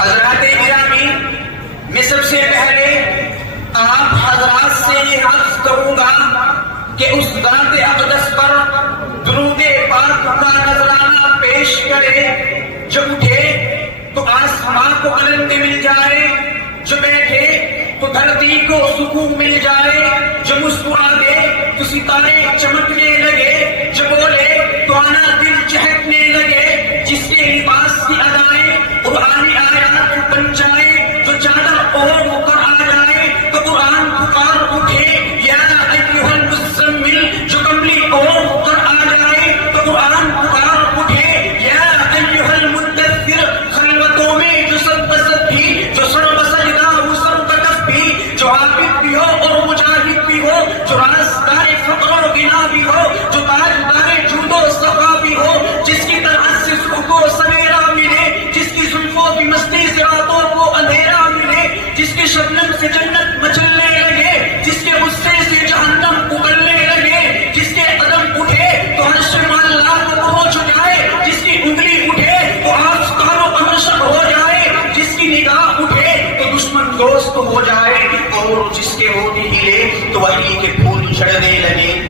حضرات گرامی، میں سب سے پہلے آپ حضرات سے یہ عرض کروں گا کہ اس ذات اقدس پر درود پاک کا نذرانہ پیش کرے۔ جو اٹھے تو آسمان کو بلندی مل جائے، جو بیٹھے تو دھرتی کو سکون مل جائے، جو مسکرا دے تو ستارے چمکنے لگے، جو بولے تو آنا دل چہکنے لگے، جس کے لباس کی ادائیں قرآن آیات بن جائے، جو چادر اوڑھ کر آ جائے تو قرآن پکار اٹھے یا ایھا المزمل، جو کملی اوڑھ کر آ جائے تو قرآن پکار اٹھے یا ایھا المدثر، خلوتوں میں جو سب بسد بھی، جو سر بسجدہ وہ سر بکف بھی، جو عابد بھی ہو اور مجاہد بھی ہو، جو رازدار فقر و غنا بھی ہو، جو تاجدار جود و صفا بھی ہو، جس کی طرح سے صبح کو سویرا ملے، جس کی زلفوں کی مستی سے راتوں کو اندھیرا ملے، جس کے شبنم سے جنت مچلنے لگے، جس کے غصے سے جہنم ابلنے لگے، جس کے قدم اٹھے تو عرش معلا کو پہنچ جائے، جس کی انگلی اٹھے تو آفتاب و عرش ہو جائے، جس کی نگاہ اٹھے تو دشمن دوست ہو جائے، اور جس کے ہوٹھ ہلے تو وحی کے پھول جھڑنے لگے۔